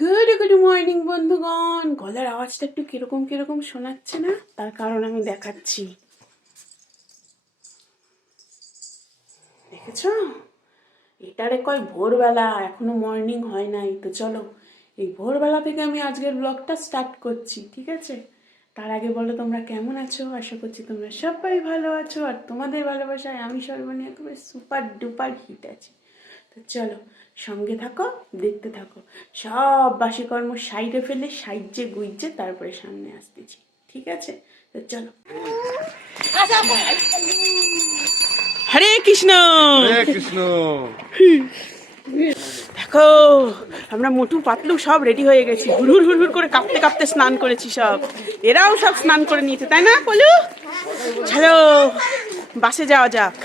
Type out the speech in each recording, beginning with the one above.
Good morning বন্ধুগণ। গলার আওয়াজটা একটু কিরকম কিরকম শোনাচ্ছে না, তার কারণ আমি দেখাচ্ছি। দেখেছ, এটারে কয় ভোরবেলা, এখনো মর্নিং হয় নাই। তো চলো এই ভোরবেলা থেকে আমি আজকের ব্লগটা স্টার্ট করছি, ঠিক আছে? তার আগে বলো তোমরা কেমন আছো? আশা করছি তোমরা সবাই ভালো আছো, আর তোমাদের ভালোবাসায় আমি সর্বনি একেবারে সুপার ডুপার হিট আছি। তো চলো সঙ্গে থাকো, দেখতে থাকো। সব বাসি কর্ম সাইডে ফেলে সাইজে গুইজে তারপরে সামনে আসতেছি, ঠিক আছে? তো চলো। হরে কৃষ্ণ। হরে কৃষ্ণ। দেখো আমরা মোটু পাতলু সব রেডি হয়ে গেছি, হুড় হুড় হুড় করে কাঁপতে কাঁপতে স্নান করেছি সব। এরাও সব স্নান করে নিয়েছে, তাই না পলু? চলো বাসে যাওয়া যাক।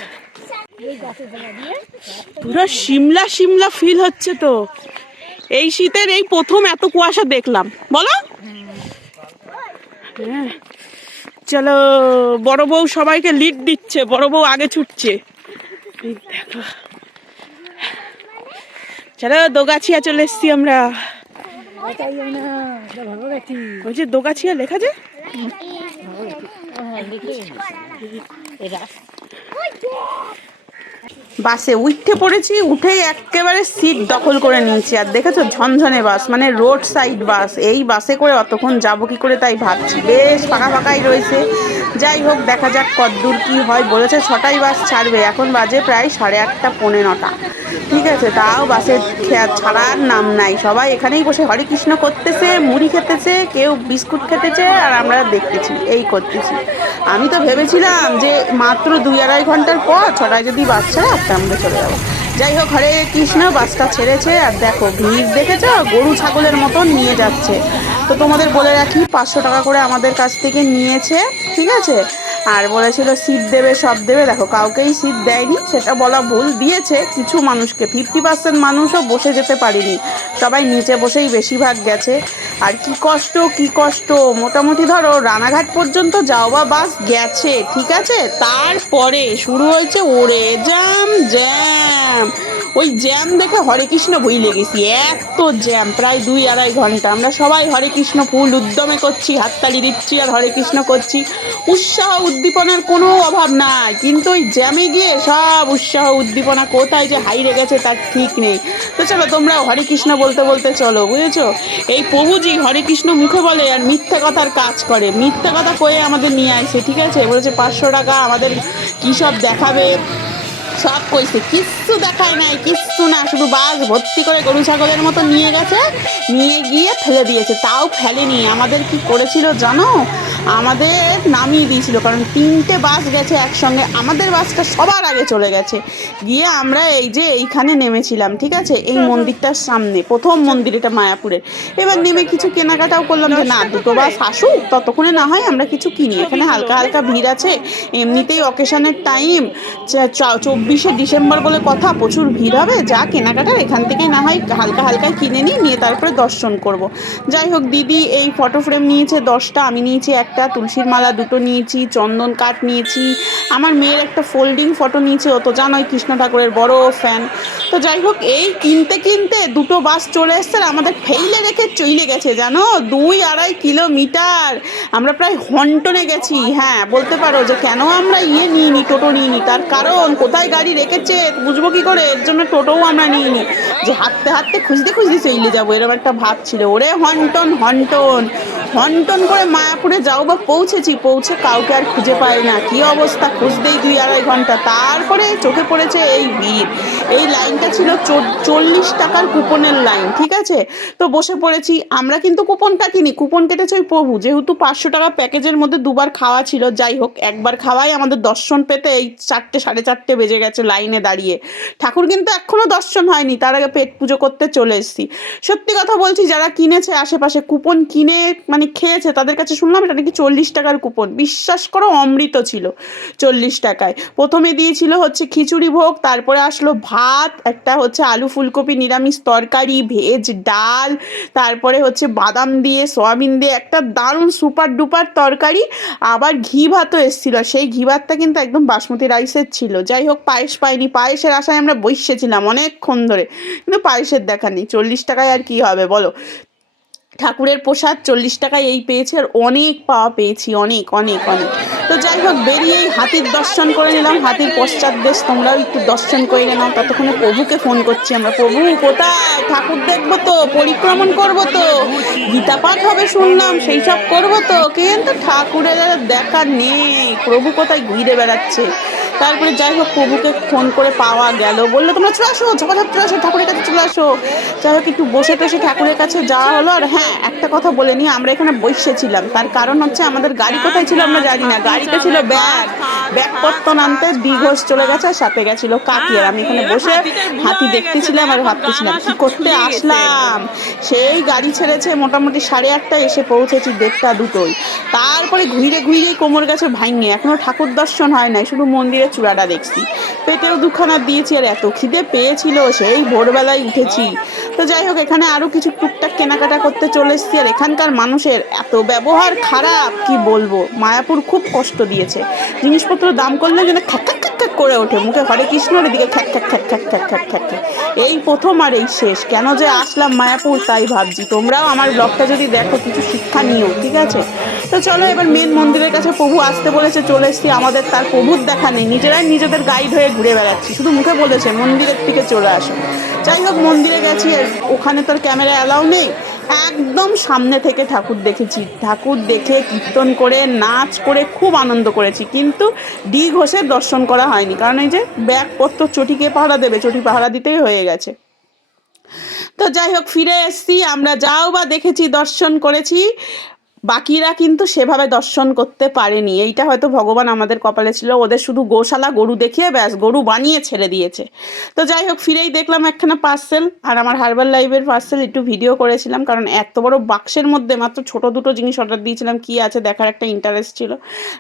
পুরো সিমলা সিমলা ফিল হচ্ছে তো। এই শীতের এই প্রথম এত কুয়াশা দেখলাম, বলো? হ্যাঁ চলো, বড় বউ সবাইকে লিড দিচ্ছে, বড় বউ আগে ছুটছে। দেখো চলো, দোগাছিয়া চলে এসছি আমরা। ওই যে দোগাছিয়া লেখা যায়। বাসে উঠে পড়েছি, উঠেই একেবারে সিট দখল করে নিয়েছি। আর দেখেছো ঝনঝনে বাস, মানে রোড সাইড বাস। এই বাসে করে অতক্ষণ যাবো কি করে তাই ভাবছি। বেশ ফাঁকা ফাঁকাই রয়েছে। যাই হোক, দেখা যাক কতদূর কি হয়। বলেছে 6টায় বাস ছাড়বে, এখন বাজে প্রায় 8:30 পৌনে 9টা, ঠিক আছে? তাও বাসে ছাড়ার নাম নাই। সবাই এখানেই বসে হরে কৃষ্ণ করতেছে, মুড়ি খেতেছে, কেউ বিস্কুট খেতেছে, আর আমরা দেখতেছি, এই করতেছি। আমি তো ভেবেছিলাম যে মাত্র 2-2.5 ঘন্টার পর 6টায় যদি বাস ছাড়ে আমরা চলে যাবো। যাই হোক, হরে কৃষ্ণ, বাসটা ছেড়েছে। আর দেখো ভিড় দেখেছো, গরু ছাগলের মতন নিয়ে যাচ্ছে। তো তোমাদের বলে রাখি, 500 টাকা করে আমাদের কাছ থেকে নিয়েছে, ঠিক আছে? আর বলেছিল সিট দেবে, সব দেবে। দেখো কাউকেই সিট দেয়নি, সেটা বলা ভুল। দিয়েছে কিছু মানুষকে, 50% মানুষও বসে যেতে পারিনি, সবাই নিচে বসেই বেশিরভাগ গেছে। আর কি কষ্ট, কি কষ্ট! মোটামুটি ধরো রানাঘাট পর্যন্ত যাও বা বাস গেছে, ঠিক আছে? তারপরে শুরু হয়েছে ওরে জ্যাম জ্যাম। ওই জ্যাম দেখে হরে কৃষ্ণ ভুলে গেছি, এত জ্যাম। প্রায় 2-2.5 ঘন্টা আমরা সবাই হরে কৃষ্ণ ফুল উদ্যমে করছি, হাততালি দিচ্ছি আর হরে কৃষ্ণ করছি। উৎসাহ উদ্দীপনার কোনো অভাব নাই, কিন্তু ওই জ্যামে গিয়ে সব উৎসাহ উদ্দীপনা কোথায় যে হাইরে গেছে তার ঠিক নেই। তো চলো তোমরা হরে কৃষ্ণ বলতে বলতে চলো, বুঝেছো? এই প্রভুজি হরে কৃষ্ণ মুখে বলে আর মিথ্যা কথার কাজ করে। মিথ্যা কথা কয়ে আমাদের নিয়ে আসে, ঠিক আছে? বলেছে 500 টাকা, আমাদের কী সব দেখাবে সব কইছে, কিচ্ছু দেখায় নাই, কিচ্ছু না। শুধু বাস ভর্তি করে গরু ছাগলের মতো নিয়ে গেছে, নিয়ে গিয়ে ফেলে দিয়েছে। তাও ফেলেনি, আমাদের কি করেছিল জানো? আমাদের নামিয়ে দিয়েছিল, কারণ 3টে বাস গেছে একসঙ্গে। আমাদের বাসটা সবার আগে চলে গেছে। গিয়ে আমরা এই যে এইখানে নেমেছিলাম, ঠিক আছে? এই মন্দিরটার সামনে, প্রথম মন্দির এটা মায়াপুরের। এবার নেমে কিছু কেনাকাটাও করলাম, যে না, 2টো বাস আসুক, ততক্ষণে না হয় আমরা কিছু কিনি। এখানে হালকা হালকা ভিড় আছে, এমনিতেই অকেশনের টাইম, 24শে ডিসেম্বর বলে কথা, প্রচুর ভিড় হবে। যা কেনাকাটার এখান থেকে না হয় হালকা হালকায় কিনে নিয়ে তারপরে দর্শন করব। যাই হোক, দিদি এই ফটো ফ্রেম নিয়েছে 10টা, আমি নিয়েছি একটা, তুলসীর মালা 2টো নিয়েছি, চন্দন কাঠ নিয়েছি, আমার মেয়ের একটা ফোল্ডিং ফটো নিয়েছে, ও তো জানোই কৃষ্ণ ঠাকুরের বড় ফ্যান। তো যাই হোক, এই কিনতে কিনতে 2টো বাস চলে এসছে, আর আমাদের ফেইলে রেখে চলে গেছে, জানো? 2-2.5 কিলোমিটার আমরা প্রায় হন্টনে গেছি। হ্যাঁ, বলতে পারো যে কেন আমরা নিইনি, টোটো নিইনি। তার কারণ কোথায় গাড়ি রেখেছে বুঝবো কি করে, এর জন্য টোটোও আমরা নিইনি, যে হাঁটতে হাঁটতে খুঁজতে খুঁজতে চলে যাবো, এরকম একটা ভাব ছিল। ওরে হন্টন হন্টন হন্টন করে মায়াপুরে যাও বা পৌঁছে কাউকে আর খুঁজে পাই না। কি অবস্থা, খুঁজতেই 2-2.5 ঘন্টা। তারপরে চোখে পড়েছে এই ভিড়। এই লাইনটা ছিল 40 টাকার কুপনের লাইন, ঠিক আছে? তো বসে পড়েছি আমরা, কিন্তু কুপন কাটিনি, কুপন কেটেছে ওই প্রভু। যেহেতু 500 টাকা প্যাকেজের মধ্যে 2বার খাওয়া ছিল, যাই হোক, একবার খাওয়াই আমাদের দর্শন পেতে এই 4-4:30 বেজে গেছে লাইনে দাঁড়িয়ে। ঠাকুর কিন্তু এখনো দর্শন হয়নি, তার আগে পেট পুজো করতে চলে এসেছি। সত্যি কথা বলছি, যারা কিনেছে আশেপাশে কুপন কিনে মানে খেয়েছে, তাদের কাছে শুনলাম এটা নাকি 40 টাকার কুপন। বিশ্বাস করো, অমৃত ছিল 40 টাকায়। প্রথমে দিয়েছিল হচ্ছে খিচুড়ি ভোগ, তারপরে আসলো ভাত, ভাত, একটা হচ্ছে আলু ফুলকপি নিরামিষ তরকারি, ভেজ ডাল, তারপরে হচ্ছে বাদাম দিয়ে সয়াবিন দিয়ে একটা দারুণ সুপার ডুপার তরকারি, আবার ঘি ভাতও এসেছিলো। সেই ঘি ভাতটা কিন্তু একদম বাসমতি রাইসের ছিল। যাই হোক পায়েস পাইনি, পায়েসের আশায় আমরা বসেছিলাম অনেকক্ষণ ধরে, কিন্তু পায়েসের দেখা নেই। 40 টাকায় আর কি হবে বলো, ঠাকুরের প্রসাদ 40 টাকায় এই পেয়েছি, আর অনেক পাওয়া পেয়েছি, অনেক অনেক অনেক। তো যাই হোক বেরিয়েই হাতির দর্শন করে নিলাম, হাতির পশ্চাৎ দেশ, তোমরাও একটু দর্শন করে নাও। ততক্ষণে প্রভুকে ফোন করছি আমরা, প্রভু কোথায়, ঠাকুর দেখবো তো, পরিক্রমণ করবো তো, গীতা পাঠ হবে শুনলাম, সেই সব করবো তো, কিন্তু ঠাকুরের আর দেখা নেই, প্রভু কোথায় ঘুরে বেড়াচ্ছে। তারপরে যাই হোক প্রভুকে ফোন করে পাওয়া গেল, বললো তোমরা চলে আসো, ঝপাঝপ চলে আসো, ঠাকুরের কাছে চলে আসো। যাই হোক একটু বসে টসে ঠাকুরের কাছে যাওয়া হলো। আর হ্যাঁ একটা কথা বলে নিই, আমরা এখানে বসেছিলাম, তার কারণ হচ্ছে আমাদের গাড়ি কোথায় ছিল আমরা জানি না, গাড়িতে ছিল ব্যাগপত্র আনতে দিঘোষ চলে গেছে, আর সাথে গেছিল কাকি, আর আমি এখানে বসে হাতি দেখতেছিলাম আর ভাবতেছিলাম কি করতে আসলাম। সেই গাড়ি ছেড়েছে মোটামুটি 8:30, এসে পৌঁছেছি 1:30 2টোই। তারপরে ঘুরে ঘুরেই কোমর গেছে ভাঙে, এখনো ঠাকুর দর্শন হয় নাই, শুধু মন্দিরের চূড়াটা দেখছি। পেটেও দুখানা দিয়েছি, আর এত খিদে পেয়েছিল, সেই ভোরবেলায় উঠেছি। তো যাই হোক এখানে আরো কিছু টুকটাক কেনাকাটা করতে চলে এসেছি। আর এখানকার মানুষের এত ব্যবহার খারাপ কি বলবো, মায়াপুর খুব কষ্ট দিয়েছে। জিনিসপত্র দাম করলে যেন খ্যাক খ্যাক খ্যাক খ্যাক করে ওঠে, মুখে হরে কৃষ্ণর এদিকে খ্যাক খ্যাক খ্যাক খ্যাক খ্যাক খ্যাক খ্যাক খ্যাক। এই প্রথম আর এই শেষ, কেন যে আসলাম মায়াপুর তাই ভাবছি। তোমরাও আমার ব্লগটা যদি দেখো কিছু শিক্ষা নিও, ঠিক আছে? তো চলো এবার মেন মন্দিরের কাছে, প্রভু আসতে বলেছে, চলে এসেছি। আমাদের তার প্রভুর দেখা নেই, নিজেরাই নিজেদের গাইড হয়ে ঘুরে বেড়াচ্ছি, শুধু মুখে বলেছে মন্দিরের দিকে চলে আসো। যাই হোক মন্দিরে গেছি, ওখানে তোর ক্যামেরা অ্যালাউ নেই, একদম সামনে থেকে ঠাকুর দেখেছি। ঠাকুর দেখে কীর্তন করে নাচ করে খুব আনন্দ করেছি, কিন্তু ডি ঘোষের দর্শন করা হয়নি, কারণ এই যে ব্যাগপত্র চটিকে পাহারা দেবে, চটি পাহারা দিতেই হয়ে গেছে। তো যাই হোক ফিরে এসছি আমরা, যাও বা দেখেছি দর্শন করেছি, বাকিরা কিন্তু সেভাবে দর্শন করতে পারেনি। এইটা হয়তো ভগবান আমাদের কপালে ছিল, ওদের শুধু গোশালা গরু দেখিয়ে ব্যাস গরু বানিয়ে ছেড়ে দিয়েছে। তো যাই হোক ফিরেই দেখলাম একখানা পার্সেল, আর আমার হার্বাল লাইফের পার্সেল, একটু ভিডিও করেছিলাম, কারণ এত বড় বাক্সের মধ্যে মাত্র ছোট দুটো জিনিস অর্ডার দিয়েছিলাম, কি আছে দেখার একটা ইন্টারেস্ট ছিল।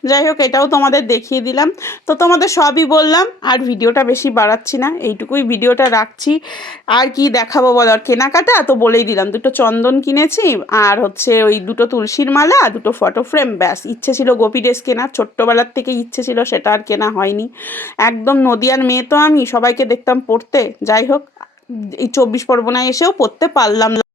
যাই হোক এটাও তোমাদের দেখিয়ে দিলাম। তো তোমাদের সবই বললাম, আর ভিডিওটা বেশি বাড়াচ্ছি না, এইটুকুই ভিডিওটা রাখছি। আর কি দেখাবো বলো, আর কেনাকাটা তো বলেই দিলাম, দুটো চন্দন কিনেছি, আর হচ্ছে ওই দুটো তুলসীর মালা, দুটো ফটো ফ্রেম, ব্যাস। ইচ্ছে ছিল গোপী ড্রেস কেনার, ছোট্টবেলার থেকে ইচ্ছে ছিল, সেটা আর কেনা হয়নি। একদম নদিয়ার মেয়ে তো আমি, সবাইকে দেখতাম পড়তে। যাই হোক এই 24 পরগনায় এসেও পড়তে পারলাম না।